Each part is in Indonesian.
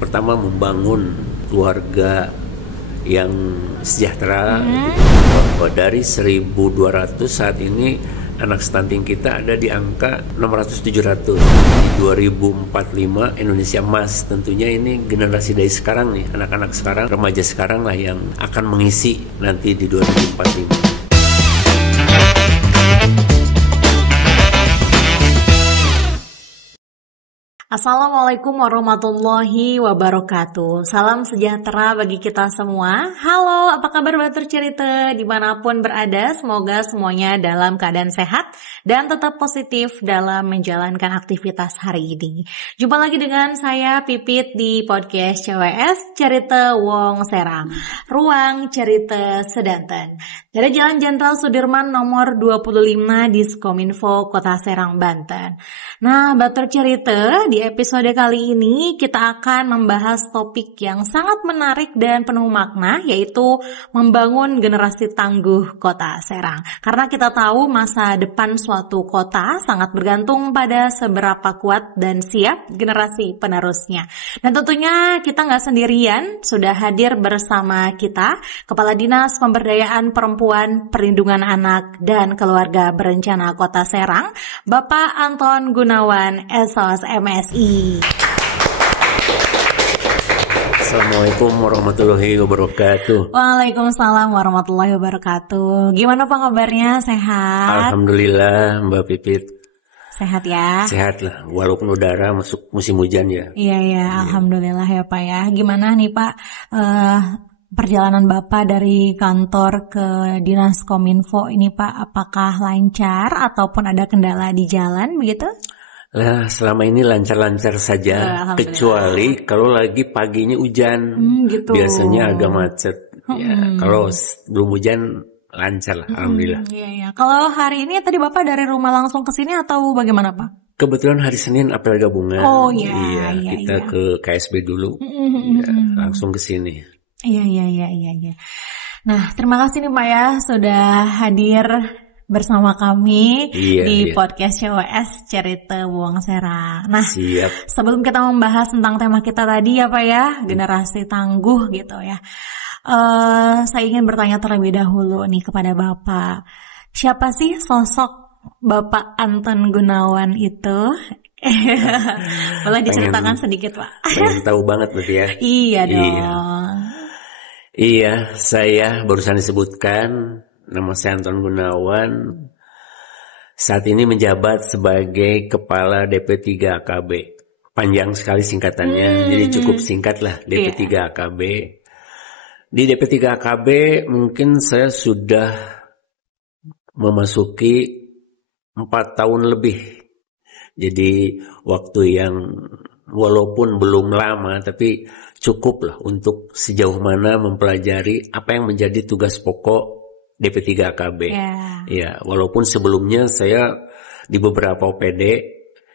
pertama membangun keluarga yang sejahtera. Bahwa dari 1.200 saat ini anak stunting kita ada di angka 600-700. Di 2045 Indonesia emas, tentunya ini generasi dari sekarang nih, anak-anak sekarang, remaja sekarang lah yang akan mengisi nanti di 2045. Assalamualaikum warahmatullahi wabarakatuh. Salam sejahtera bagi kita semua. Halo, apa kabar Batur Cerita? Dimanapun berada, semoga semuanya dalam keadaan sehat dan tetap positif dalam menjalankan aktivitas hari ini. Jumpa lagi dengan saya Pipit di podcast CWS Cerita Wong Serang, Ruang Cerita Sedanten. Dari Jalan Jenderal Sudirman nomor 25 di Skominfo Kota Serang, Banten. Nah, Batur Cerita, di episode kali ini kita akan membahas topik yang sangat menarik dan penuh makna, yaitu membangun generasi tangguh Kota Serang. Karena kita tahu masa depan suatu kota sangat bergantung pada seberapa kuat dan siap generasi penerusnya. Dan tentunya kita nggak sendirian, sudah hadir bersama kita Kepala Dinas Pemberdayaan Perempuan, Perlindungan Anak, dan Keluarga Berencana Kota Serang, Bapak Anton Gunawan, SOS MSI. Assalamualaikum warahmatullahi wabarakatuh. Waalaikumsalam warahmatullahi wabarakatuh. Gimana Pak kabarnya? Sehat? Alhamdulillah Mbak Pipit. Sehat ya? Sehat lah, walaupun udara masuk musim hujan ya. Iya, alhamdulillah ya Pak ya. Gimana nih Pak perjalanan Bapak dari kantor ke Dinas Kominfo ini Pak? Apakah lancar ataupun ada kendala di jalan begitu? Lah, selama ini lancar-lancar saja, kecuali kalau lagi paginya hujan, gitu. Biasanya agak macet. Ya, kalau belum hujan lancar lah, alhamdulillah. Iya. Kalau hari ini tadi Bapak dari rumah langsung ke sini atau bagaimana Pak? Kebetulan hari Senin apel gabungan. Oh iya. Kita ke KSB dulu, langsung ke sini. Iya. Nah, terima kasih nih Pak ya sudah hadir bersama kami di podcast CWS Cerita Wong Serang. Nah, sebelum kita membahas tentang tema kita tadi ya Pak ya, generasi tangguh gitu ya. Saya ingin bertanya terlebih dahulu nih kepada Bapak. Siapa sih sosok Bapak Anton Gunawan itu? Boleh diceritakan sedikit Pak? Pengen tahu banget berarti ya. Iya dong. Iya, saya barusan disebutkan. Nama saya Anton Gunawan, saat ini menjabat sebagai Kepala DP3 AKB. Panjang sekali singkatannya, jadi cukup singkat lah DP3 AKB. Di DP3 AKB mungkin saya sudah memasuki 4 tahun lebih. Jadi waktu yang walaupun belum lama tapi cukup lah untuk sejauh mana mempelajari apa yang menjadi tugas pokok DP3 AKB. Ya, walaupun sebelumnya saya di beberapa OPD,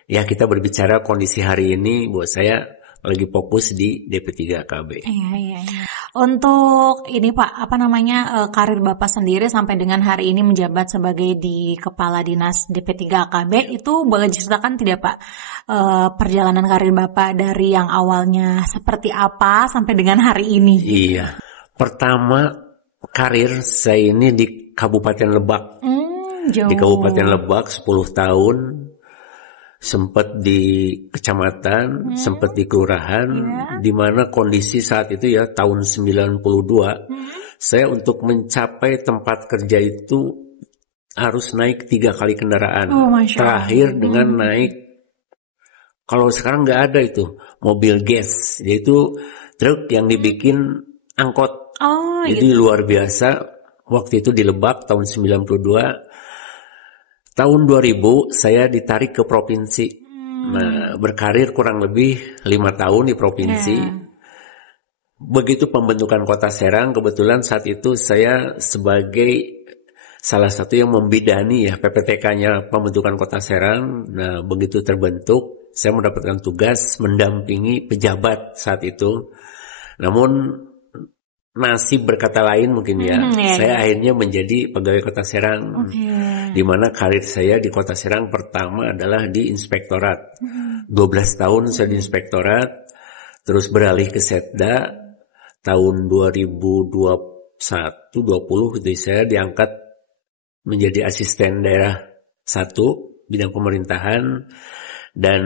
ya kita berbicara kondisi hari ini buat saya lagi fokus di DP3 AKB. Iya. Untuk ini Pak, karir Bapak sendiri sampai dengan hari ini menjabat sebagai di Kepala Dinas DP3 AKB, itu boleh diceritakan tidak Pak? Perjalanan karir Bapak dari yang awalnya seperti apa sampai dengan hari ini? Iya. Pertama, karir saya ini di Kabupaten Lebak. Jauh. Di Kabupaten Lebak 10 tahun, sempat di kecamatan, sempat di kelurahan, di mana kondisi saat itu ya tahun 92, saya untuk mencapai tempat kerja itu harus naik 3 kali kendaraan. Terakhir dengan naik, kalau sekarang nggak ada itu, mobil gas, yaitu truk yang dibikin angkot. Jadi luar biasa. Waktu itu di Lebak tahun 92. Tahun 2000 saya ditarik ke provinsi. Nah, berkarir kurang lebih 5 tahun di provinsi. Begitu pembentukan Kota Serang, kebetulan saat itu saya sebagai salah satu yang membidani ya PPTK-nya pembentukan Kota Serang. Nah, begitu terbentuk, saya mendapatkan tugas mendampingi pejabat saat itu. Namun nasib berkata lain mungkin ya. Saya akhirnya menjadi pegawai Kota Serang. Di mana karir saya di Kota Serang pertama adalah di inspektorat. 12 tahun saya di inspektorat. terus beralih ke Setda tahun 2021-20 gitu. Saya diangkat menjadi asisten daerah 1 bidang pemerintahan, dan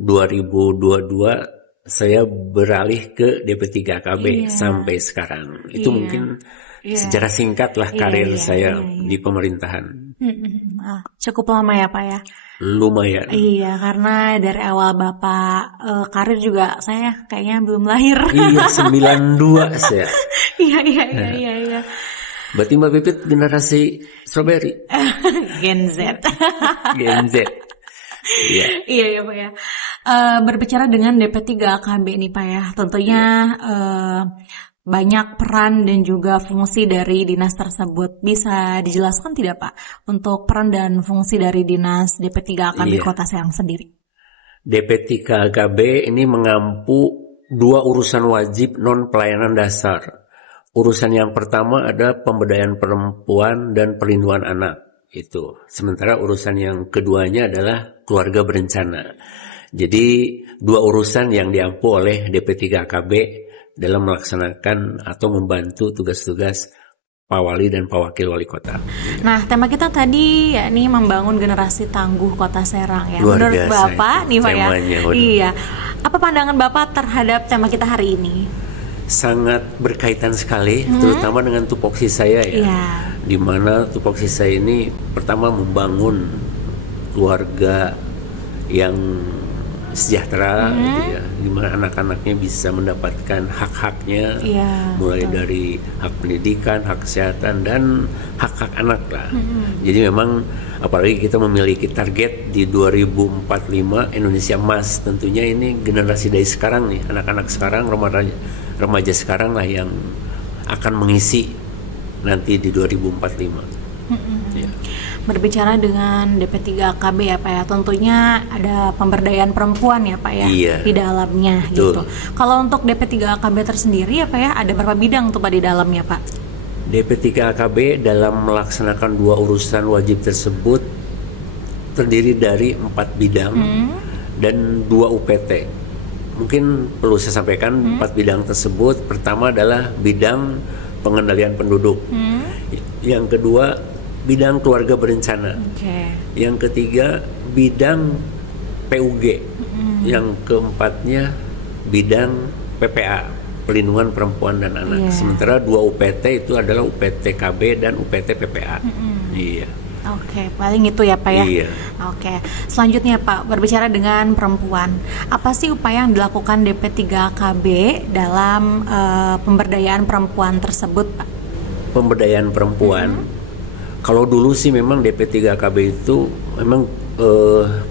2022 saya beralih ke DP3 KB sampai sekarang. Itu mungkin sejarah singkat lah karir saya di pemerintahan. Cukup lama ya Pak ya? Lumayan. Iya, karena dari awal Bapak karir juga saya kayaknya belum lahir. Iya, 92 saya. Iya. Berarti Mbak Pipit generasi strawberry. Gen Z. Gen Z. Iya Pak ya. Berbicara dengan DP3 KB nih Pak ya, tentunya banyak peran dan juga fungsi dari dinas tersebut. Bisa dijelaskan tidak Pak untuk peran dan fungsi dari dinas DP3 KB Kota Serang sendiri? DP3 KB ini mengampu 2 urusan wajib non pelayanan dasar. Urusan yang pertama ada pemberdayaan perempuan dan perlindungan anak. Itu. Sementara urusan yang keduanya adalah keluarga berencana. Jadi 2 urusan yang diampu oleh DP3 KB dalam melaksanakan atau membantu tugas-tugas Pak Wali dan Pak Wakil Wali Kota. Nah, tema kita tadi yakni membangun generasi tangguh Kota Serang ya. Luar Menurut biasa Bapak nih Pak ya. Iya. Apa pandangan Bapak terhadap tema kita hari ini? Sangat berkaitan sekali, terutama dengan tupoksi saya ya. Di mana tupoksi saya ini pertama membangun keluarga yang sejahtera, gitu ya, di mana anak-anaknya bisa mendapatkan hak-haknya, mulai dari hak pendidikan, hak kesehatan, dan hak-hak anak lah. Jadi memang apalagi kita memiliki target di 2045 Indonesia Emas, tentunya ini generasi dari sekarang nih, anak-anak sekarang, remaja sekarang lah yang akan mengisi nanti di 2045. Ya. Berbicara dengan DP3 KB ya Pak ya, tentunya ada pemberdayaan perempuan ya Pak ya di dalamnya. Betul. Gitu. Kalau untuk DP3 KB tersendiri ya Pak ya, ada berapa bidang tuh Pak di dalamnya Pak? DP3 KB dalam melaksanakan 2 urusan wajib tersebut terdiri dari 4 bidang dan 2 UPT. Mungkin perlu saya sampaikan 4 bidang tersebut. Pertama adalah bidang pengendalian penduduk. Yang kedua bidang keluarga berencana. Yang ketiga bidang PUG. Yang keempatnya bidang PPA, perlindungan perempuan dan anak. Sementara 2 UPT itu adalah UPT KB dan UPT PPA. Oke, paling itu ya Pak ya. Oke, selanjutnya Pak, berbicara dengan perempuan, apa sih upaya yang dilakukan DP3 KB dalam pemberdayaan perempuan tersebut Pak? Pemberdayaan perempuan, kalau dulu sih memang DP3 KB itu memang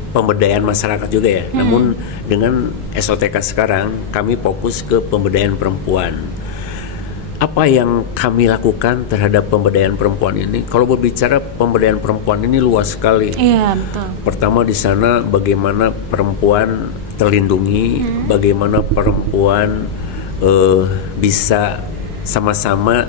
pemberdayaan masyarakat juga ya. Namun dengan SOTK sekarang kami fokus ke pemberdayaan perempuan. Apa yang kami lakukan terhadap pemberdayaan perempuan ini? Kalau berbicara pemberdayaan perempuan ini luas sekali. Iya, betul. Pertama di sana bagaimana perempuan terlindungi, bagaimana perempuan bisa sama-sama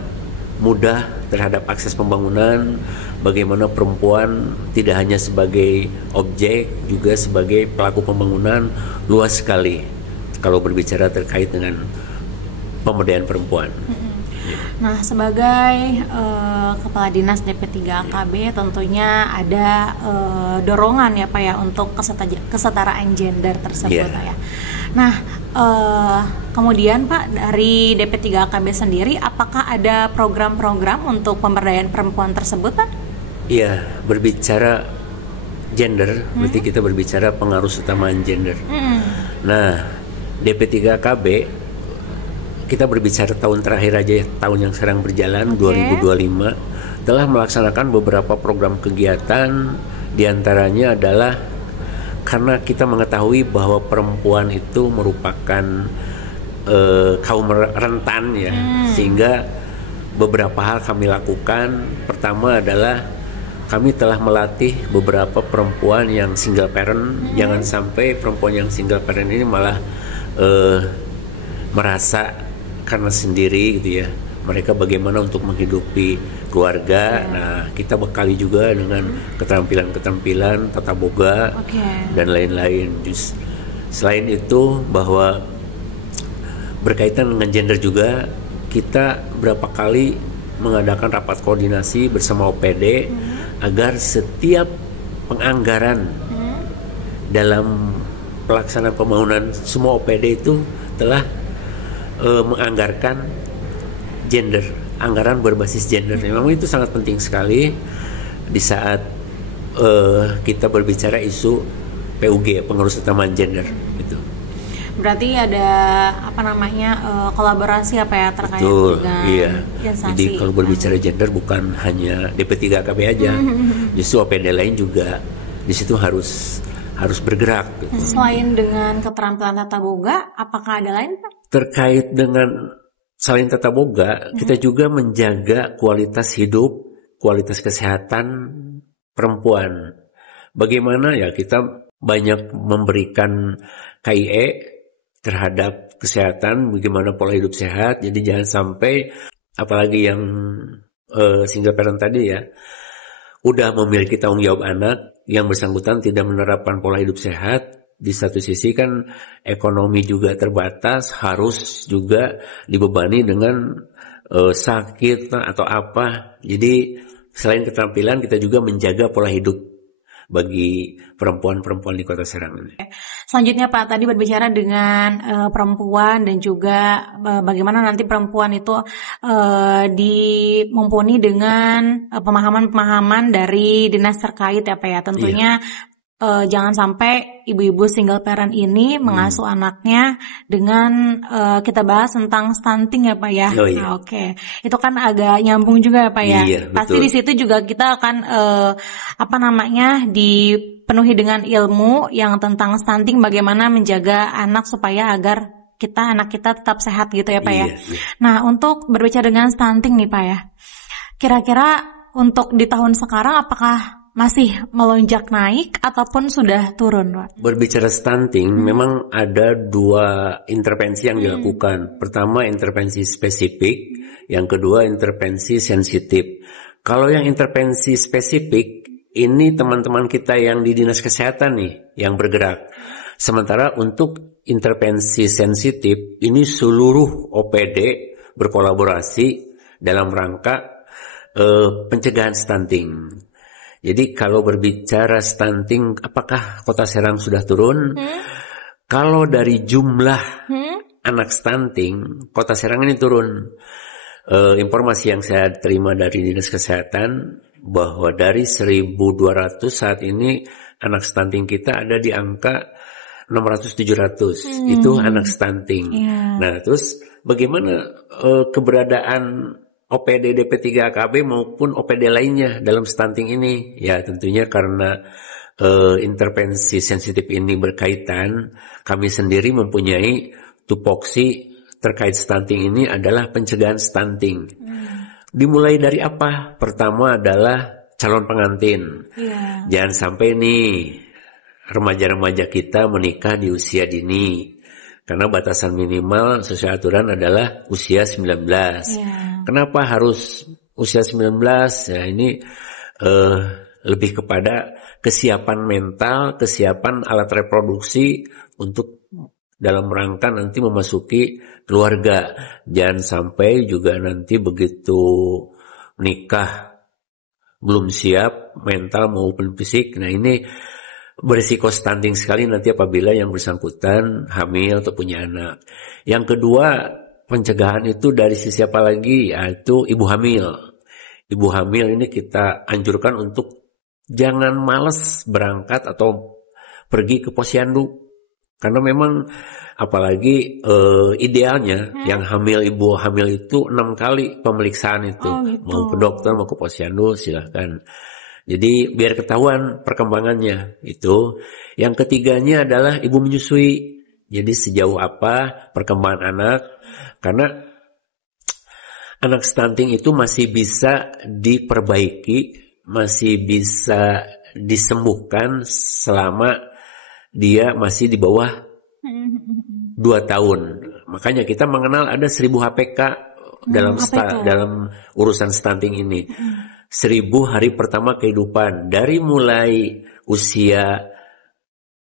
mudah terhadap akses pembangunan, bagaimana perempuan tidak hanya sebagai objek, juga sebagai pelaku pembangunan. Luas sekali kalau berbicara terkait dengan pemberdayaan perempuan. Nah, sebagai Kepala Dinas DP3 KB tentunya ada dorongan ya Pak ya untuk kesetaraan gender tersebut ya. Nah, kemudian Pak, dari DP3 KB sendiri apakah ada program-program untuk pemberdayaan perempuan tersebut Pak? Iya, berbicara gender, berarti kita berbicara pengaruh utamaan gender. Nah, DP3 KB kita berbicara tahun terakhir aja, tahun yang sekarang berjalan 2025, telah melaksanakan beberapa program kegiatan. Diantaranya adalah karena kita mengetahui bahwa perempuan itu merupakan kaum rentan ya, sehingga beberapa hal kami lakukan. Pertama adalah kami telah melatih beberapa perempuan yang single parent. Jangan sampai perempuan yang single parent ini malah merasa karena sendiri gitu ya, mereka bagaimana untuk menghidupi keluarga. Nah, kita bekali juga dengan keterampilan-keterampilan tata boga dan lain-lain. Selain itu, bahwa berkaitan dengan gender juga, kita berapa kali mengadakan rapat koordinasi bersama OPD agar setiap penganggaran dalam pelaksanaan pembangunan semua OPD itu telah menganggarkan gender, anggaran berbasis gender. Memang itu sangat penting sekali di saat kita berbicara isu PUG, pengurus utama gender. Gitu. Berarti ada kolaborasi terkait dengan instansi. Jadi kalau berbicara gender bukan hanya DP3KB aja, justru OPD lain juga di situ harus bergerak. Gitu. Selain dengan keterampilan tata boga, apakah ada lain, Pak? Terkait dengan selain tata boga, kita juga menjaga kualitas hidup, kualitas kesehatan perempuan. Bagaimana ya kita banyak memberikan KIE terhadap kesehatan, bagaimana pola hidup sehat. Jadi jangan sampai, apalagi yang single parent tadi ya, udah memiliki tanggung jawab anak, yang bersangkutan tidak menerapkan pola hidup sehat. Di satu sisi kan ekonomi juga terbatas, harus juga dibebani dengan sakit atau apa. Jadi selain keterampilan, kita juga menjaga pola hidup bagi perempuan-perempuan di Kota Serang ini. Selanjutnya Pak, tadi berbicara dengan perempuan dan juga bagaimana nanti perempuan itu dimumpuni dengan pemahaman-pemahaman dari dinas terkait ya Pak ya. Tentunya jangan sampai ibu-ibu single parent ini mengasuh anaknya dengan kita bahas tentang stunting ya Pak ya. Nah, oke. Itu kan agak nyambung juga ya Pak ya. Iya, pasti betul. Di situ juga kita akan dipenuhi dengan ilmu yang tentang stunting, bagaimana menjaga anak supaya agar anak kita tetap sehat gitu ya Pak ya. Iya. Nah, untuk berbicara dengan stunting nih Pak ya. Kira-kira untuk di tahun sekarang apakah masih melonjak naik ataupun sudah turun, Pak? Berbicara stunting, memang ada dua intervensi yang dilakukan. Pertama, intervensi spesifik. Yang kedua, intervensi sensitif. Kalau yang intervensi spesifik, ini teman-teman kita yang di Dinas Kesehatan nih, yang bergerak. Sementara untuk intervensi sensitif, ini seluruh OPD berkolaborasi dalam rangka pencegahan stunting. Jadi kalau berbicara stunting, apakah Kota Serang sudah turun? Kalau dari jumlah anak stunting, Kota Serang ini turun. Informasi yang saya terima dari Dinas Kesehatan, bahwa dari 1.200 saat ini anak stunting kita ada di angka 600-700. Itu anak stunting. Nah, terus bagaimana keberadaan OPD DP3KB maupun OPD lainnya dalam stunting ini? Ya tentunya karena intervensi sensitif ini berkaitan, kami sendiri mempunyai tupoksi terkait stunting ini adalah pencegahan stunting. Dimulai dari apa? Pertama adalah calon pengantin. Jangan sampai nih remaja-remaja kita menikah di usia dini. Karena batasan minimal sesuai aturan adalah usia 19. Kenapa harus usia 19? Ya ini lebih kepada kesiapan mental, kesiapan alat reproduksi untuk dalam rangka nanti memasuki keluarga. Jangan sampai juga nanti begitu nikah belum siap mental maupun fisik. Nah ini berisiko stunting sekali nanti apabila yang bersangkutan hamil atau punya anak. Yang kedua, pencegahan itu dari sisi apa lagi? Yaitu ibu hamil. Ibu hamil ini kita anjurkan untuk jangan malas berangkat atau pergi ke posyandu. Karena memang apalagi idealnya yang ibu hamil itu 6 kali pemeriksaan itu. Gitu. Mau ke dokter, mau ke posyandu, silahkan. Jadi biar ketahuan perkembangannya itu. Yang ketiganya adalah ibu menyusui. Jadi sejauh apa perkembangan anak. Karena anak stunting itu masih bisa diperbaiki, masih bisa disembuhkan selama dia masih di bawah 2 tahun. Makanya kita mengenal ada 1000 HPK dalam urusan stunting ini. 1000 hari pertama kehidupan, dari mulai usia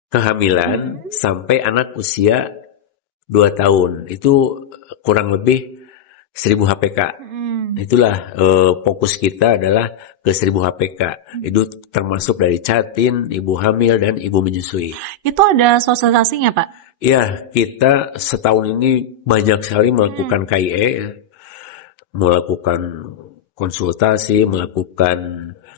kehamilan sampai anak usia 2 tahun. Itu kurang lebih 1000 HPK. Itulah fokus kita adalah ke 1000 HPK. Itu termasuk dari catin, ibu hamil, dan ibu menyusui. Itu ada sosialisasinya, Pak? Ya, kita setahun ini banyak sekali melakukan KIE, melakukan konsultasi,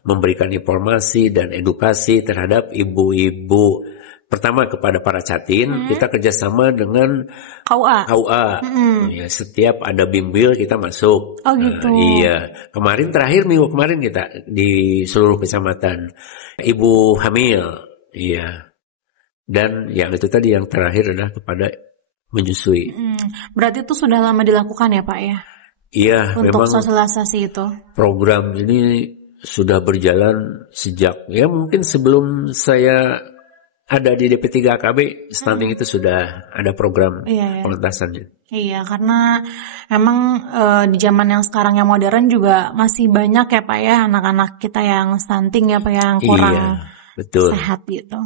memberikan informasi dan edukasi terhadap ibu-ibu. Pertama kepada para catin, kita kerjasama dengan KUA. Ya, setiap ada bimbel kita masuk. Oh gitu. Iya. Minggu kemarin kita di seluruh kecamatan. Ibu hamil. Iya. Dan yang itu tadi yang terakhir adalah kepada menyusui. Berarti itu sudah lama dilakukan ya Pak ya? Iya. Untuk memang sosialisasi itu. Program ini sudah berjalan sejak mungkin sebelum saya ada di DP3AKB, stunting itu sudah ada program pengentasannya. Iya, karena emang di zaman yang sekarang yang modern juga masih banyak ya Pak ya anak-anak kita yang stunting ya Pak yang kurang sehat gitu.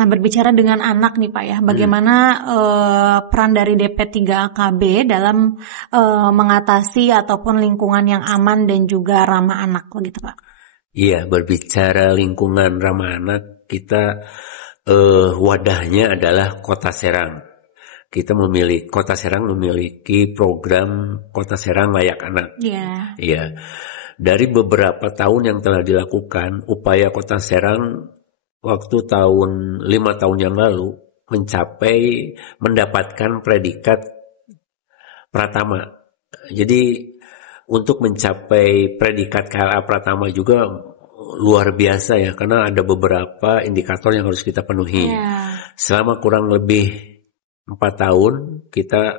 Nah berbicara dengan anak nih Pak ya, bagaimana peran dari DP3AKB dalam mengatasi ataupun lingkungan yang aman dan juga ramah anak gitu Pak? Iya, berbicara lingkungan ramah anak, kita wadahnya adalah Kota Serang. Kota Serang memiliki program Kota Serang Layak Anak. Iya. Dari beberapa tahun yang telah dilakukan, upaya Kota Serang waktu 5 tahun yang lalu mendapatkan predikat Pratama. Jadi untuk mencapai predikat KLA Pratama juga luar biasa ya, karena ada beberapa indikator yang harus kita penuhi. Selama kurang lebih 4 tahun kita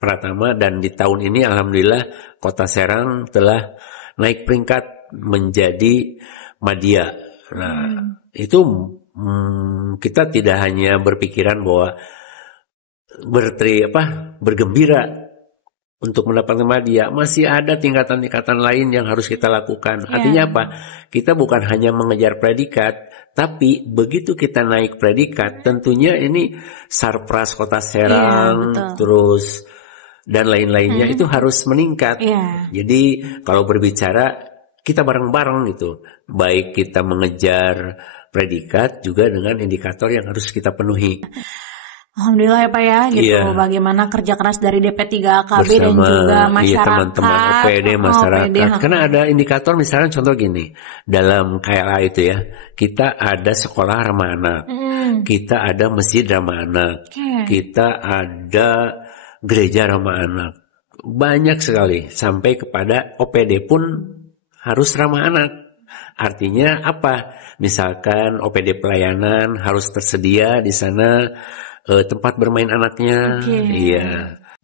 Pratama, dan di tahun ini alhamdulillah Kota Serang telah naik peringkat menjadi Madya. Nah, itu kita tidak hanya berpikiran bahwa bergembira untuk mendapatkan Madya, masih ada tingkatan-tingkatan lain yang harus kita lakukan. Artinya apa? Kita bukan hanya mengejar predikat, tapi begitu kita naik predikat, tentunya ini Sarpras Kota Serang, terus dan lain-lainnya itu harus meningkat. Jadi kalau berbicara kita bareng-bareng gitu, baik kita mengejar predikat juga dengan indikator yang harus kita penuhi. Alhamdulillah ya Pak ya, gitu. Bagaimana kerja keras dari DP3AKB dan juga masyarakat, teman-teman OPD, masyarakat. Karena ada indikator, misalnya contoh gini, dalam KLA itu ya, kita ada sekolah ramah anak, kita ada masjid ramah anak, kita ada gereja ramah anak, banyak sekali, sampai kepada OPD pun harus ramah anak. Artinya apa? Misalkan OPD pelayanan harus tersedia di sana tempat bermain anaknya,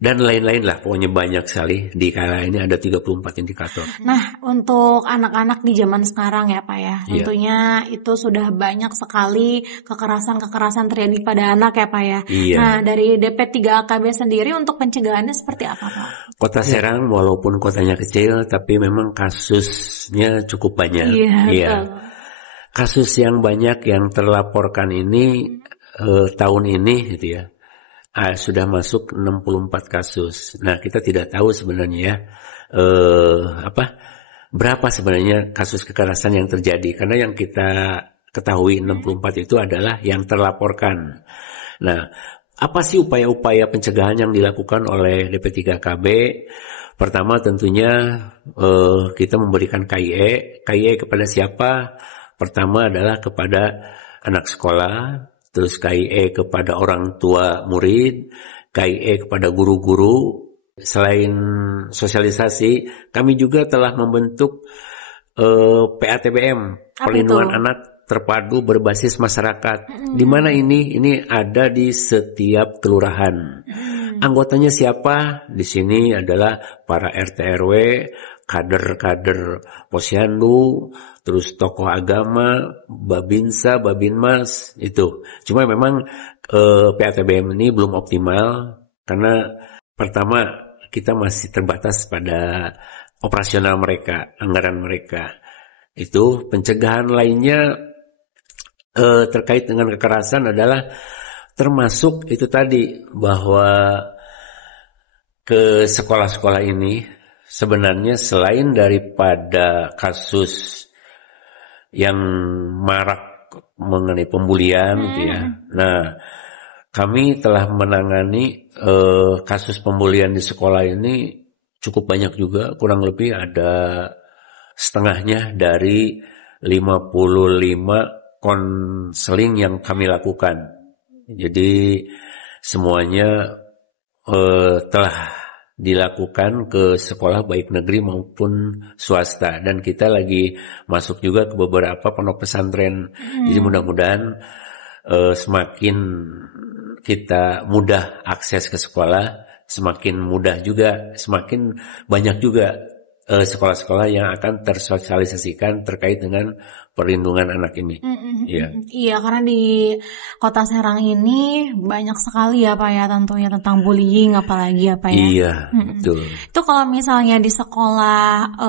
dan lain-lain lah, pokoknya banyak sekali. Di KLA ini ada 34 indikator. Nah, untuk anak-anak di zaman sekarang ya Pak ya, tentunya itu sudah banyak sekali kekerasan terjadi pada anak ya Pak ya. Nah, dari DP3AKB sendiri untuk pencegahannya seperti apa Pak? Kota Serang walaupun kotanya kecil, tapi memang kasusnya cukup banyak. Kasus yang banyak yang terlaporkan ini tahun ini gitu ya, sudah masuk 64 kasus. Nah, kita tidak tahu sebenarnya ya berapa sebenarnya kasus kekerasan yang terjadi, karena yang kita ketahui 64 itu adalah yang terlaporkan. Nah, apa sih upaya-upaya pencegahan yang dilakukan oleh DP3AKB? Pertama tentunya kita memberikan KIE kepada siapa? Pertama adalah kepada anak sekolah, terus KIE kepada orang tua murid, KIE kepada guru-guru. Selain sosialisasi, kami juga telah membentuk PATBM, Perlindungan Anak Terpadu Berbasis Masyarakat. Di mana ini ada di setiap kelurahan. Anggotanya siapa? Di sini adalah para RT RW, kader-kader Posyandu, terus tokoh agama, Babinsa, Babinmas, itu. Cuma memang PATBM ini belum optimal, karena pertama kita masih terbatas pada operasional mereka, anggaran mereka. Itu pencegahan lainnya terkait dengan kekerasan adalah termasuk itu tadi, bahwa ke sekolah-sekolah ini sebenarnya selain daripada kasus yang marak mengenai pembulian gitu ya. Nah, kami telah menangani kasus pembulian di sekolah ini cukup banyak juga, kurang lebih ada setengahnya dari 55 konseling yang kami lakukan. Jadi semuanya telah dilakukan ke sekolah baik negeri maupun swasta, dan kita lagi masuk juga ke beberapa pondok pesantren. Jadi mudah-mudahan semakin kita mudah akses ke sekolah, semakin mudah juga, semakin banyak juga sekolah-sekolah yang akan tersosialisasikan terkait dengan perlindungan anak ini. Iya, karena di Kota Serang ini banyak sekali ya Pak ya tentunya tentang bullying apalagi ya Pak ya. Iya, betul. Itu kalau misalnya di sekolah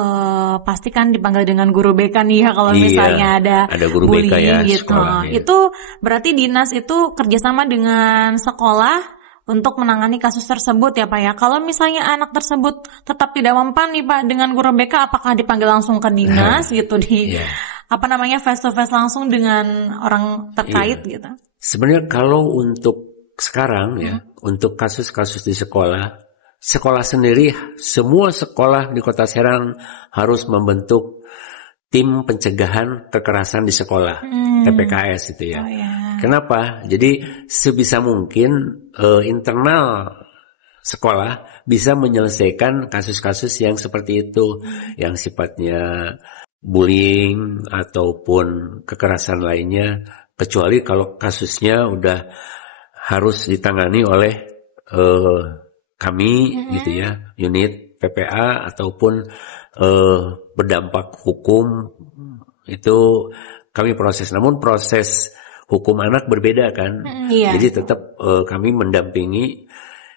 pasti kan dipanggil dengan guru BK nih ya kalau misalnya ada guru bullying BK ya, gitu. sekolah, ya. Itu berarti dinas itu kerjasama dengan sekolah untuk menangani kasus tersebut ya Pak ya. Kalau misalnya anak tersebut tetap tidak mempan nih Pak dengan guru BK, apakah dipanggil langsung ke dinas gitu di face to face langsung dengan orang terkait gitu? Sebenarnya kalau untuk sekarang ya, untuk kasus-kasus di sekolah sendiri, semua sekolah di Kota Serang harus membentuk tim pencegahan kekerasan di sekolah, TPKS itu ya. Kenapa? Jadi sebisa mungkin internal sekolah bisa menyelesaikan kasus-kasus yang seperti itu, yang sifatnya bullying ataupun kekerasan lainnya, kecuali kalau kasusnya udah harus ditangani oleh kami gitu ya, unit PPA ataupun berdampak hukum, itu kami proses. Namun proses hukum anak berbeda kan. Jadi tetap kami mendampingi.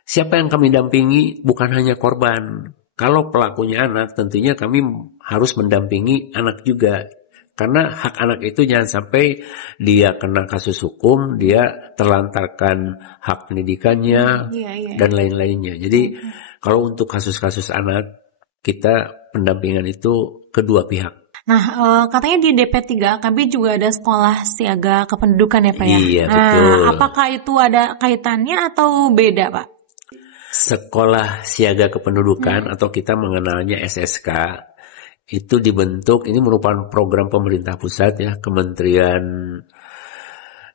Siapa yang kami dampingi bukan hanya korban. Kalau pelakunya anak, tentunya kami harus mendampingi anak juga. Karena hak anak itu jangan sampai dia kena kasus hukum, dia terlantarkan hak pendidikannya dan lain-lainnya. Jadi kalau untuk kasus-kasus anak, kita pendampingan itu kedua pihak. Nah, katanya di DP3 AKB juga ada sekolah siaga kependudukan ya Pak ya? Iya, betul. Apakah itu ada kaitannya atau beda Pak? Sekolah siaga kependudukan atau kita mengenalnya SSK itu dibentuk, ini merupakan program pemerintah pusat ya, Kementerian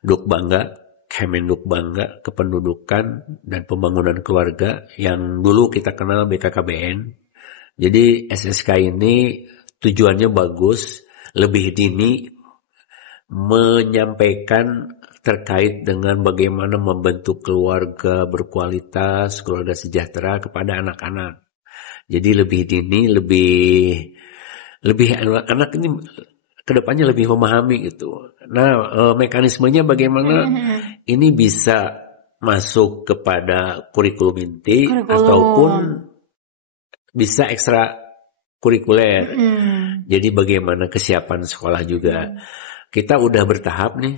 Dukbangga, Kemendukbangga, Kependudukan dan Pembangunan Keluarga yang dulu kita kenal BKKBN. Jadi SSK ini tujuannya bagus, lebih dini menyampaikan terkait dengan bagaimana membentuk keluarga berkualitas, keluarga sejahtera kepada anak-anak. Jadi lebih dini, lebih anak ini kedepannya lebih memahami gitu. Nah, mekanismenya bagaimana ini bisa masuk kepada kurikulum inti ataupun bisa ekstra kurikuler. Jadi bagaimana kesiapan sekolah juga. Kita udah bertahap nih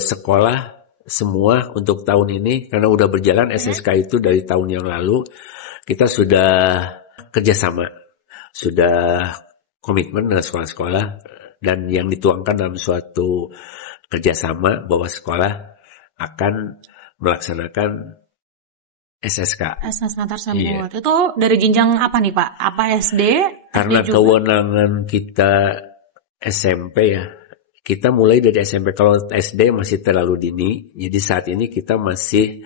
sekolah semua untuk tahun ini, karena udah berjalan SSK itu dari tahun yang lalu. Kita sudah kerjasama, sudah komitmen dengan sekolah-sekolah, dan yang dituangkan dalam suatu kerjasama bahwa sekolah akan melaksanakan SSK tersebut. Itu dari jenjang apa nih Pak? Apa SD? Karena kewenangan kita SMP ya, kita mulai dari SMP. Kalau SD masih terlalu dini, jadi saat ini kita masih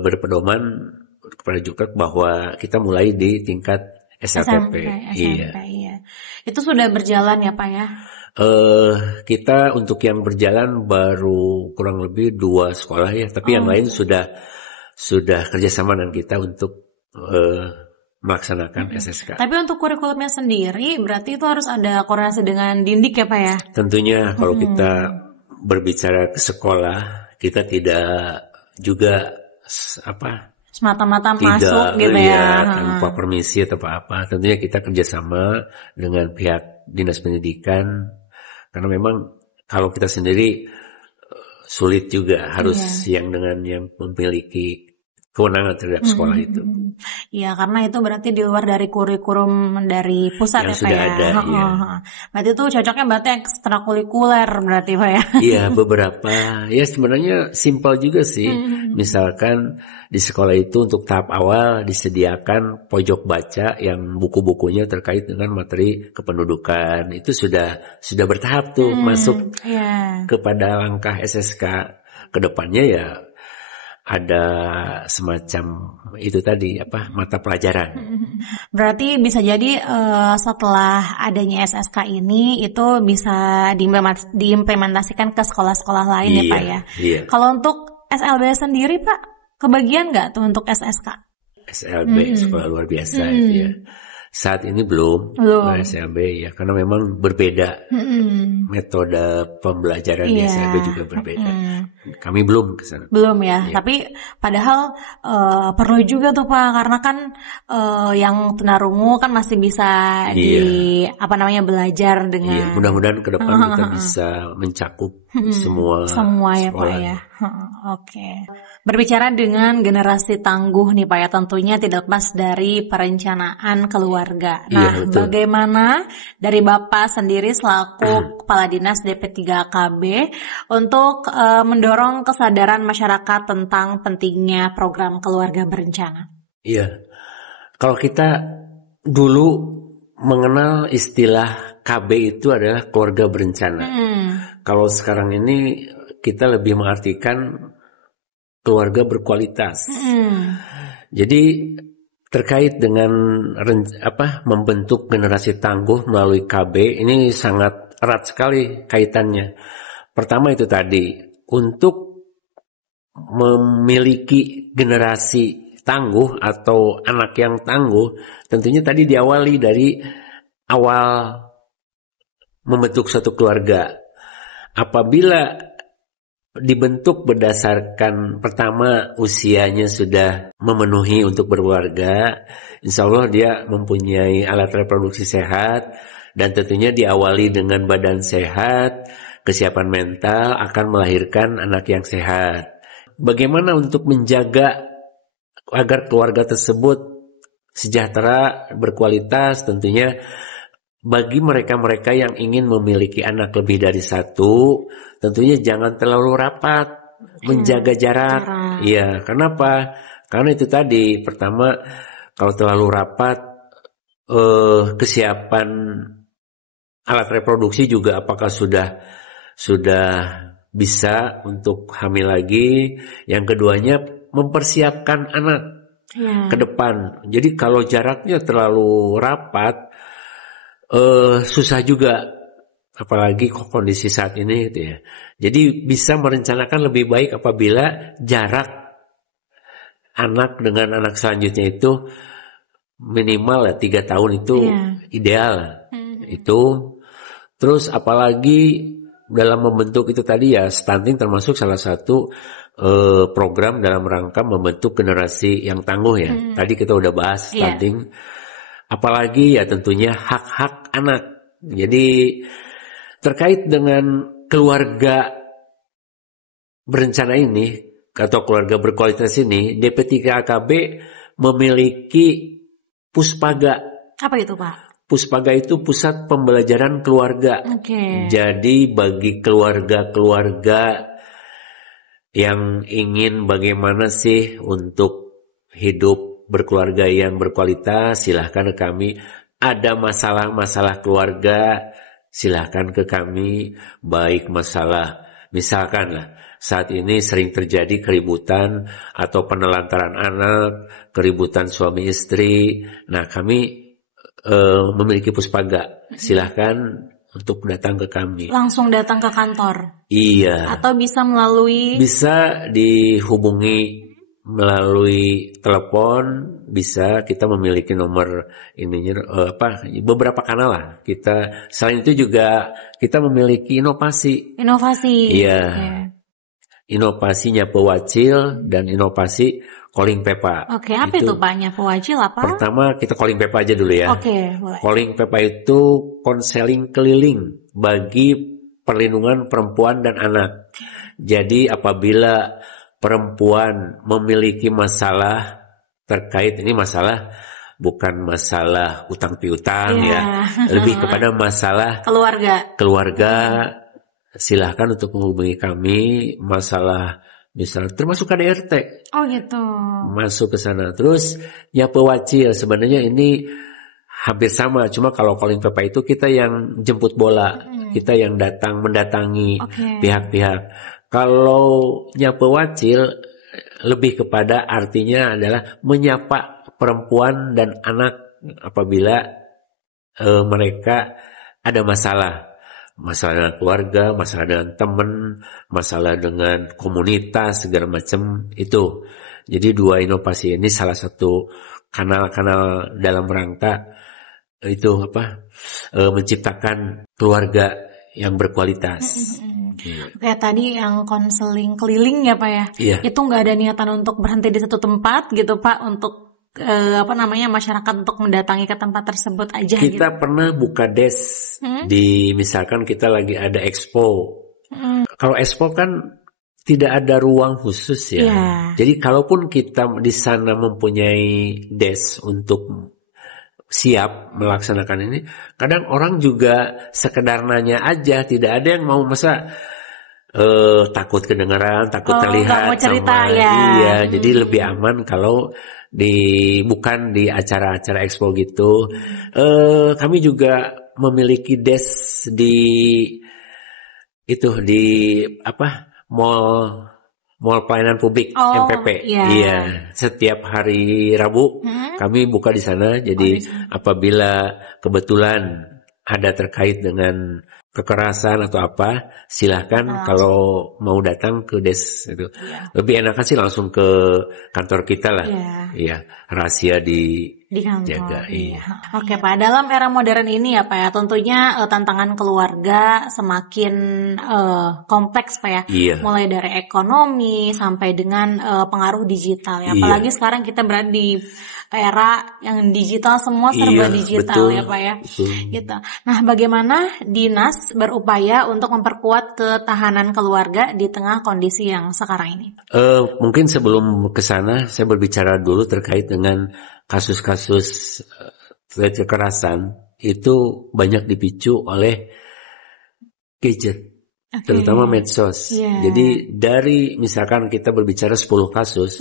berpedoman kepada juga bahwa kita mulai di tingkat SMP. Iya. Itu sudah berjalan ya Pak ya? Kita untuk yang berjalan baru kurang lebih 2 sekolah ya, tapi yang lain sudah kerjasama dengan kita untuk melaksanakan SSK. Tapi untuk kurikulumnya sendiri berarti itu harus ada koordinasi dengan Dindik ya Pak ya? Tentunya kalau kita berbicara ke sekolah, kita tidak juga semata-mata masuk gitu ya, tanpa permisi atau apa. Tentunya kita kerjasama dengan pihak dinas pendidikan, karena memang kalau kita sendiri sulit juga, harus yang dengan yang memiliki kewenangan terhadap sekolah itu. Iya, karena itu berarti di luar dari kurikulum dari pusat Yang ya Pak sudah ya. ada, iya. Berarti itu cocoknya berarti ekstrakurikuler berarti Pak ya. Iya, beberapa. Ya sebenarnya simpel juga sih. Misalkan di sekolah itu untuk tahap awal disediakan pojok baca yang buku-bukunya terkait dengan materi kependudukan. Itu sudah bertahap tuh masuk kepada langkah SSK. Kedepannya ya ada semacam itu tadi mata pelajaran. Berarti bisa jadi setelah adanya SSK ini itu bisa diimplementasikan ke sekolah-sekolah lain ya Pak ya. Iya. Kalau untuk SLB sendiri Pak, kebagian nggak tuh untuk SSK? SLB sekolah luar biasa itu ya. Saat ini belum SLB ya, karena memang berbeda metode pembelajaran di SLB juga berbeda. Kami belum ke sana. Belum ya, tapi padahal perlu juga tuh Pak, karena kan yang tunarungu kan masih bisa belajar dengan. Iya, mudah-mudahan ke depan kita bisa mencakup semua ya Pak ya. Oke. Berbicara dengan generasi tangguh nih Pak ya, tentunya tidak lepas dari perencanaan keluarga. Nah, bagaimana dari Bapak sendiri selaku Kepala Dinas DP3KB untuk mendorong kesadaran masyarakat tentang pentingnya program keluarga berencana? Iya, kalau kita dulu mengenal istilah KB itu adalah keluarga berencana. Kalau sekarang ini kita lebih mengartikan keluarga berkualitas. Jadi terkait dengan membentuk generasi tangguh melalui KB ini sangat erat sekali kaitannya. Pertama itu tadi, untuk memiliki generasi tangguh atau anak yang tangguh, tentunya tadi diawali dari awal membentuk suatu keluarga. Apabila dibentuk berdasarkan pertama usianya sudah memenuhi untuk berkeluarga, insya Allah dia mempunyai alat reproduksi sehat, dan tentunya diawali dengan badan sehat, kesiapan mental akan melahirkan anak yang sehat. Bagaimana untuk menjaga agar keluarga tersebut sejahtera, berkualitas? Tentunya bagi mereka-mereka yang ingin memiliki anak lebih dari satu, tentunya jangan terlalu rapat, menjaga jarak. Iya, kenapa? Karena itu tadi, pertama kalau terlalu rapat, kesiapan alat reproduksi juga apakah sudah bisa untuk hamil lagi. Yang keduanya mempersiapkan anak ke depan. Jadi kalau jaraknya terlalu rapat, susah juga, apalagi kondisi saat ini gitu ya. Jadi bisa merencanakan lebih baik apabila jarak anak dengan anak selanjutnya itu minimal 3 tahun itu ideal. Itu terus apalagi dalam membentuk itu tadi ya, stunting termasuk salah satu program dalam rangka membentuk generasi yang tangguh ya. Tadi kita udah bahas stunting. Apalagi ya tentunya hak-hak anak. Jadi terkait dengan keluarga berencana ini atau keluarga berkualitas ini, DP3KB memiliki Puspaga. Apa itu Pak? Puspaga itu pusat pembelajaran keluarga. Jadi bagi keluarga-keluarga yang ingin bagaimana sih untuk hidup berkeluarga yang berkualitas, silahkan ke kami. Ada masalah-masalah keluarga, silahkan ke kami. Baik masalah, misalkan lah, saat ini sering terjadi keributan atau penelantaran anak, keributan suami istri. Nah, kami memiliki Puspaga. Silahkan untuk datang ke kami. Langsung datang ke kantor? Iya. Atau bisa melalui? Bisa dihubungi melalui telepon, bisa. Kita memiliki nomor ininya beberapa kanal lah. Kita selain itu juga kita memiliki inovasi. Iya. Inovasi Nyapu Wacil dan inovasi Calling Pepa. Oke, apa itu Pak Nyapu Wacil apa? Pertama kita Calling Pepa aja dulu ya. Oke, boleh. Calling Pepa itu konseling keliling bagi perlindungan perempuan dan anak. Jadi apabila perempuan memiliki masalah terkait ini masalah bukan masalah utang piutang ya, lebih kepada masalah keluarga, silahkan untuk menghubungi kami. Masalah misalnya termasuk KDRT. Oh gitu. Masuk ke sana. Terus nyape wacil sebenarnya ini hampir sama, cuma kalau calling papa itu kita yang jemput bola, kita yang mendatangi pihak-pihak. Kalau nyape wacil lebih kepada artinya adalah menyapa perempuan dan anak apabila mereka ada masalah dengan keluarga, masalah dengan teman, masalah dengan komunitas segala macam itu. Jadi 2 inovasi ini salah satu kanal-kanal dalam rangka itu menciptakan keluarga yang berkualitas. Kayak tadi yang konseling keliling ya Pak ya, itu nggak ada niatan untuk berhenti di satu tempat gitu Pak, untuk masyarakat untuk mendatangi ke tempat tersebut aja. Kita pernah buka desk di misalkan kita lagi ada expo. Kalau expo kan tidak ada ruang khusus ya. Jadi kalaupun kita di sana mempunyai desk untuk siap melaksanakan ini, kadang orang juga sekedar nanya aja, tidak ada yang mau masa takut kedengaran, takut terlihat mau cerita, jadi lebih aman kalau bukan di acara-acara expo gitu. Kami juga memiliki desk di mall pelayanan publik MPP. Iya, setiap hari Rabu kami buka di sana. Jadi apabila kebetulan ada terkait dengan kekerasan atau apa, silahkan kalau mau datang ke desk itu. Lebih enakan sih langsung ke kantor kita lah. Iya, rahasia di kantor. Oke Pak, dalam era modern ini ya Pak ya, tentunya tantangan keluarga semakin kompleks Pak ya. Mulai dari ekonomi sampai dengan pengaruh digital ya. Apalagi sekarang kita berada di era yang digital, semua serba digital ya Pak ya. Gitu. Nah, bagaimana dinas berupaya untuk memperkuat ketahanan keluarga di tengah kondisi yang sekarang ini? Mungkin sebelum ke sana saya berbicara dulu terkait dengan kasus-kasus kekerasan itu banyak dipicu oleh gadget, terutama medsos. Jadi dari misalkan kita berbicara 10 kasus,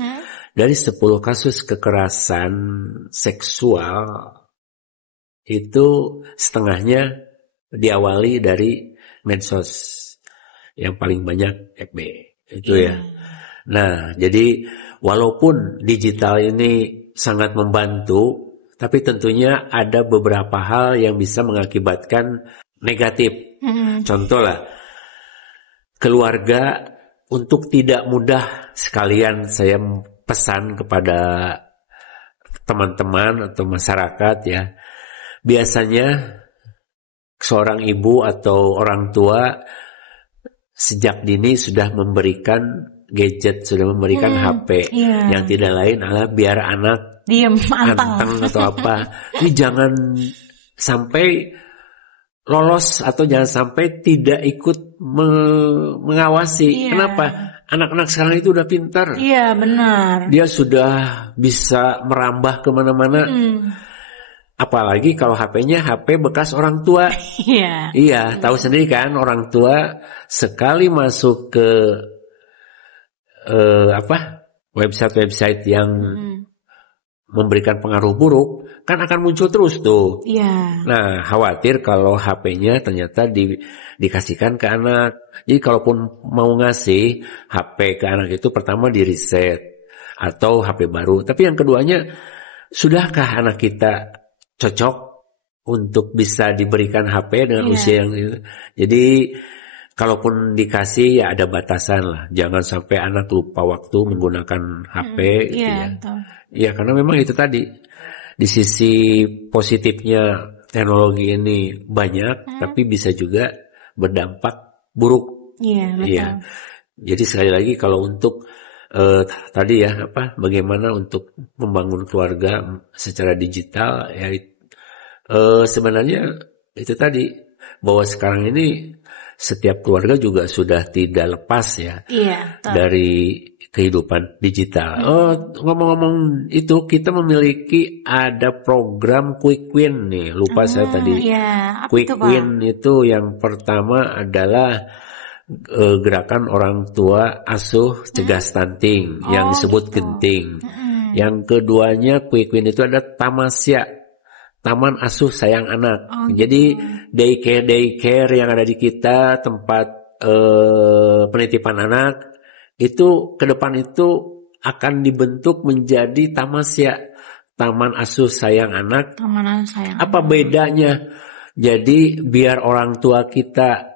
dari 10 kasus kekerasan seksual itu setengahnya diawali dari medsos, yang paling banyak FB itu ya. Nah, jadi walaupun digital ini sangat membantu, tapi tentunya ada beberapa hal yang bisa mengakibatkan negatif. Contoh lah, keluarga untuk tidak mudah, sekalian saya pesan kepada teman-teman atau masyarakat ya, biasanya seorang ibu atau orang tua sejak dini sudah memberikan gadget, sudah memberikan HP yang tidak lain adalah biar anak diem, anteng atau apa. Ini jangan sampai lolos atau jangan sampai tidak ikut mengawasi. Kenapa? Anak-anak sekarang itu udah pintar. Iya, benar. Dia sudah bisa merambah kemana-mana. Apalagi kalau HP-nya HP bekas orang tua. Iya, tahu sendiri kan, orang tua sekali masuk ke website-website yang memberikan pengaruh buruk, kan akan muncul terus tuh. Nah, khawatir kalau HP-nya ternyata dikasihkan ke anak. Jadi kalaupun mau ngasih HP ke anak itu, pertama di reset atau HP baru. Tapi yang keduanya, sudahkah anak kita cocok untuk bisa diberikan HP dengan usia yang itu? Jadi kalaupun dikasih ya ada batasan lah. Jangan sampai anak lupa waktu menggunakan HP gitu ya. Ya karena memang itu tadi, di sisi positifnya teknologi ini banyak, tapi bisa juga berdampak buruk. Betul. Jadi sekali lagi kalau untuk tadi ya bagaimana untuk membangun keluarga secara digital ya, sebenarnya itu tadi, bahwa sekarang ini setiap keluarga juga sudah tidak lepas ya dari kehidupan digital. Ngomong-ngomong itu, kita memiliki ada program Quick Win nih. Lupa saya tadi. Apa Quick itu, Pak? Win itu yang pertama adalah gerakan orang tua asuh cegah stunting yang disebut genting. Yang keduanya Quick Win itu ada Tamasya, Taman Asuh Sayang Anak. Jadi daycare yang ada di kita, tempat penitipan anak, itu ke depan itu akan dibentuk menjadi Tamasya, Taman Asuh Sayang Anak. Apa bedanya? Jadi biar orang tua kita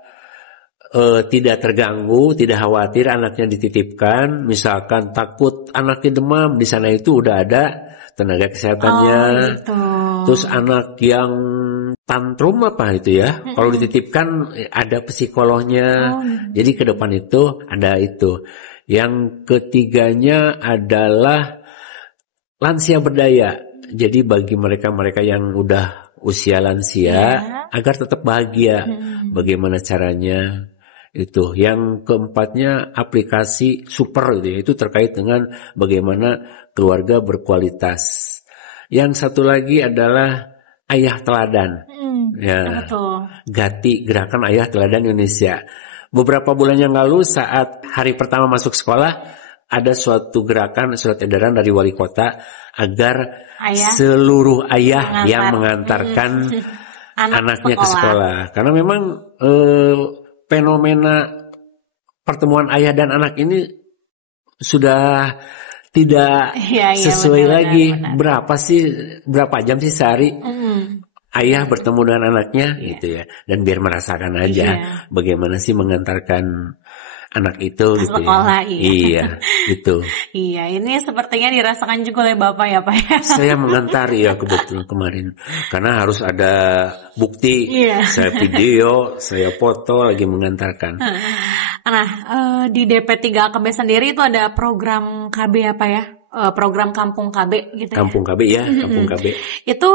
tidak terganggu, tidak khawatir anaknya dititipkan, misalkan takut anaknya demam, di sana itu udah ada tenaga kesehatannya. Gitu. Terus anak yang tantrum apa itu ya, kalau dititipkan ada psikolognya. Jadi ke depan itu ada itu. Yang ketiganya adalah lansia berdaya. Jadi bagi mereka-mereka yang udah usia lansia agar tetap bahagia. Bagaimana caranya? Itu. Yang keempatnya aplikasi super gitu ya. Itu terkait dengan bagaimana keluarga berkualitas. Yang satu lagi adalah Ayah Teladan. Gati, Gerakan Ayah Teladan Indonesia. Beberapa bulan yang lalu saat hari pertama masuk sekolah, ada suatu gerakan, surat edaran dari wali kota agar seluruh ayah yang mengantarkan anaknya ke sekolah. Karena memang fenomena pertemuan ayah dan anak ini sudah tidak sesuai lagi. Benar. Berapa jam sih sehari ayah bertemu dengan anaknya gitu ya, dan biar merasakan aja bagaimana sih mengantarkan anak itu gitu sekolah, ya. Iya, itu. Iya, ini sepertinya dirasakan juga oleh Bapak ya, Pak ya. Saya mengantar ya kebetulan kemarin karena harus ada bukti. Saya video, saya foto lagi mengantarkan. Nah, di DP3KB sendiri itu ada program KB apa ya? Program Kampung KB gitu ya. Kampung KB ya, Kampung KB. Itu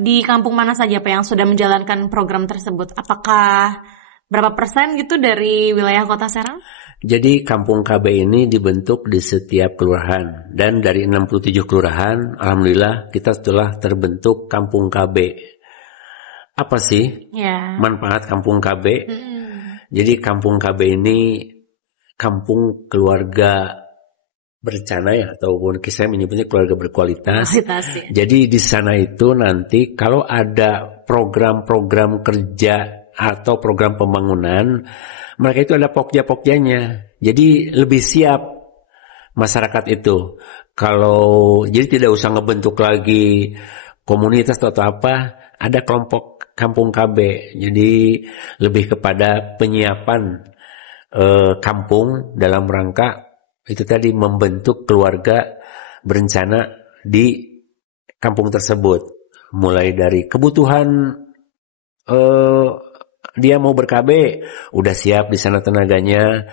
di kampung mana saja Pak yang sudah menjalankan program tersebut? Apakah berapa persen gitu dari wilayah Kota Serang? Jadi Kampung KB ini dibentuk di setiap kelurahan, dan dari 67 kelurahan, alhamdulillah kita telah terbentuk Kampung KB. Apa sih manfaat Kampung KB? Jadi Kampung KB ini kampung keluarga berencana ya, ataupun saya menyebutnya keluarga berkualitas. Jadi di sana itu nanti kalau ada program-program kerja atau program pembangunan, mereka itu ada pokja-pogjanya. Jadi lebih siap masyarakat itu. Kalau jadi tidak usah ngebentuk lagi komunitas atau apa, ada kelompok Kampung KB. Jadi lebih kepada penyiapan kampung dalam rangka itu tadi membentuk keluarga berencana di kampung tersebut. Mulai dari kebutuhan dia mau ber-KB, udah siap di sana tenaganya.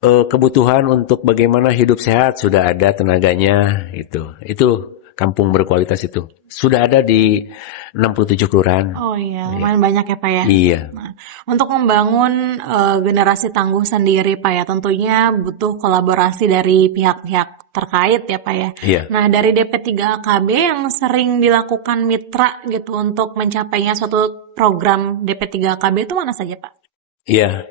Kebutuhan untuk bagaimana hidup sehat sudah ada tenaganya. Itu kampung berkualitas itu. Sudah ada di 67 kelurahan. Oh iya, lumayan banyak ya Pak ya. Iya. Nah, untuk membangun generasi tangguh sendiri Pak ya, tentunya butuh kolaborasi dari pihak-pihak terkait ya Pak ya. Iya. Nah, dari DP3KB yang sering dilakukan mitra gitu untuk mencapainya suatu program DP3KB itu mana saja Pak? Iya,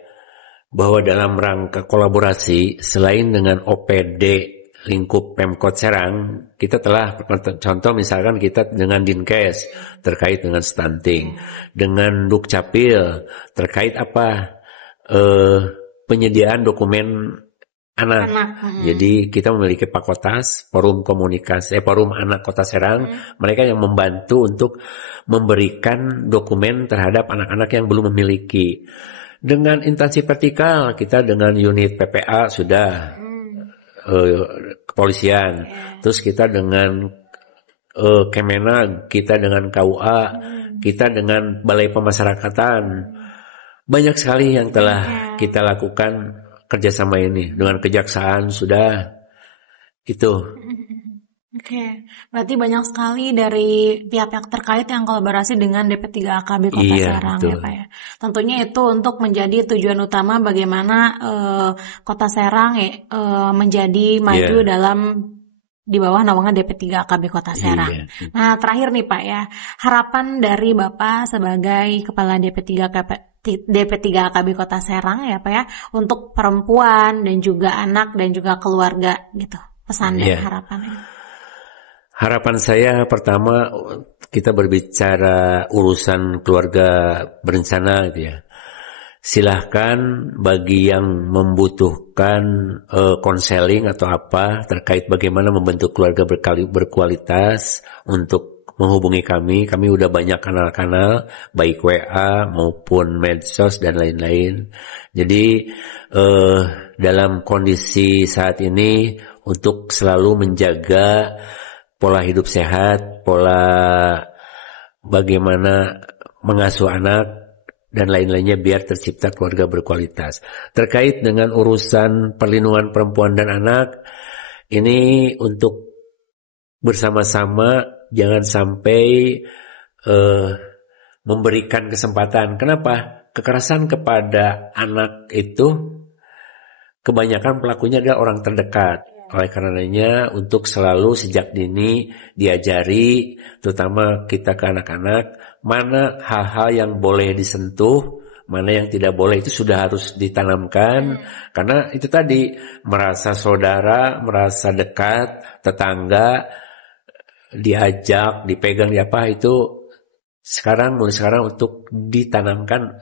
bahwa dalam rangka kolaborasi selain dengan OPD lingkup Pemkot Serang, kita telah contoh misalkan kita dengan Dinkes terkait dengan stunting, dengan Dukcapil terkait apa penyediaan dokumen anak. Jadi kita memiliki Pakotas, forum komunikasi, forum anak Kota Serang, mereka yang membantu untuk memberikan dokumen terhadap anak-anak yang belum memiliki. Dengan instansi vertikal kita dengan unit PPA sudah kepolisian, terus kita dengan Kemenag, kita dengan KUA, kita dengan Balai Pemasyarakatan. Banyak sekali yang telah kita lakukan kerjasama ini. Dengan kejaksaan sudah itu. Oke, berarti banyak sekali dari pihak-pihak terkait yang kolaborasi dengan DP3AKB Kota Serang ya Pak ya. Tentunya itu untuk menjadi tujuan utama bagaimana Kota Serang menjadi maju dalam di bawah naungan DP3AKB Kota Serang. Nah, terakhir nih Pak ya, harapan dari Bapak sebagai Kepala DP3AKB Kota Serang ya Pak ya, untuk perempuan dan juga anak dan juga keluarga gitu, pesan dan harapannya. Harapan saya pertama, kita berbicara urusan keluarga berencana gitu ya. Silahkan bagi yang membutuhkan konseling atau apa terkait bagaimana membentuk keluarga berkualitas, untuk menghubungi kami. Kami udah banyak kanal-kanal, baik WA maupun medsos dan lain-lain. Jadi dalam kondisi saat ini untuk selalu menjaga pola hidup sehat, pola bagaimana mengasuh anak, dan lain-lainnya biar tercipta keluarga berkualitas. Terkait dengan urusan perlindungan perempuan dan anak, ini untuk bersama-sama jangan sampai memberikan kesempatan. Kenapa? Kekerasan kepada anak itu kebanyakan pelakunya adalah orang terdekat. Oleh karenanya untuk selalu sejak dini diajari, terutama kita ke anak-anak, mana hal-hal yang boleh disentuh, mana yang tidak boleh, itu sudah harus ditanamkan. Karena itu tadi, merasa saudara, merasa dekat, tetangga, diajak, dipegang, itu mulai sekarang untuk ditanamkan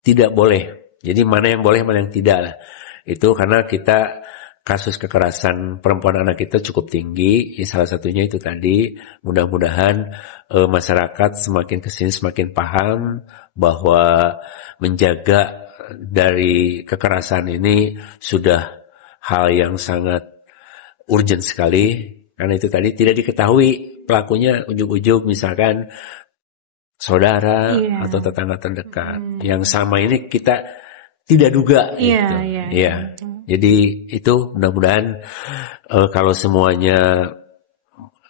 tidak boleh. Jadi mana yang boleh, mana yang tidak lah. Itu karena kita kasus kekerasan perempuan anak kita cukup tinggi, salah satunya itu tadi. Mudah-mudahan masyarakat semakin kesini semakin paham bahwa menjaga dari kekerasan ini sudah hal yang sangat urgent sekali, karena itu tadi tidak diketahui pelakunya, ujung-ujung misalkan saudara atau tetangga terdekat yang sama ini kita tidak duga gitu. Jadi itu mudah-mudahan kalau semuanya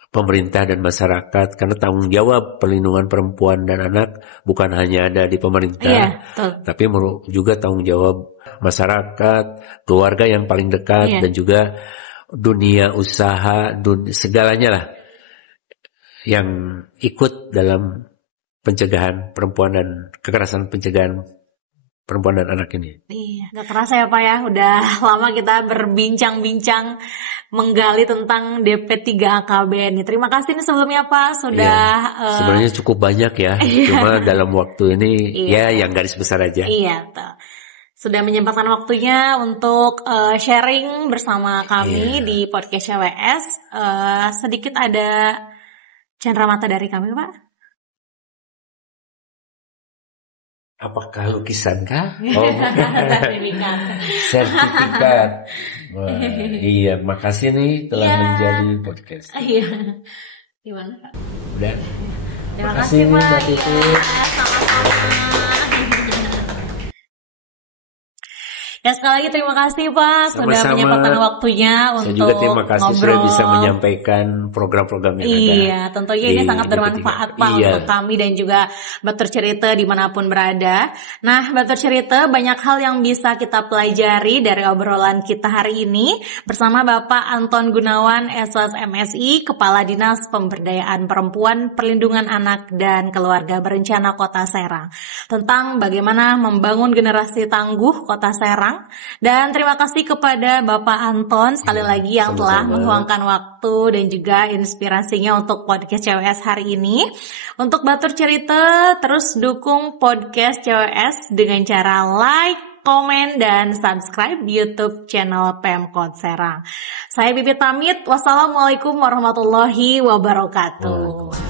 pemerintah dan masyarakat, karena tanggung jawab perlindungan perempuan dan anak bukan hanya ada di pemerintah, tapi juga tanggung jawab masyarakat, keluarga yang paling dekat, dan juga dunia usaha, segalanya lah yang ikut dalam pencegahan perempuan dan kekerasan pencegahan perempuan dan anak ini. Iya, gak kerasa ya Pak ya, udah lama kita berbincang-bincang menggali tentang DP3AKB ini. Terima kasih nih sebelumnya Pak sudah. Sebenarnya cukup banyak ya, cuma dalam waktu ini yang garis besar aja. Iya, sudah menyempatkan waktunya untuk sharing bersama kami di podcast CWS. Sedikit ada cenderamata dari kami Pak. Apakah lukisan kah? Oh, sertifikat. Wah, iya, makasih nih telah menjadi podcast. Iya. Gimana Kak? Udah. Terima kasih Pak. Sama-sama. Ya sekali lagi terima kasih Pak sudah menyempatkan waktunya untuk ngobrol. Saya juga terima kasih sudah bisa menyampaikan program-program yang ada. Iya, tentunya ini sangat bermanfaat Pak untuk kami dan juga Batur Cerita dimanapun berada. Nah, Batur Cerita, banyak hal yang bisa kita pelajari dari obrolan kita hari ini bersama Bapak Anton Gunawan, SS MSI, Kepala Dinas Pemberdayaan Perempuan, Perlindungan Anak dan Keluarga Berencana Kota Serang, tentang bagaimana membangun generasi tangguh Kota Serang. Dan terima kasih kepada Bapak Anton sekali lagi yang telah meluangkan waktu dan juga inspirasinya untuk podcast CWS hari ini. Untuk Batur Cerita, terus dukung podcast CWS dengan cara like, komen, dan subscribe YouTube channel Pemkot Serang. Saya Bibit pamit. Wassalamualaikum warahmatullahi wabarakatuh.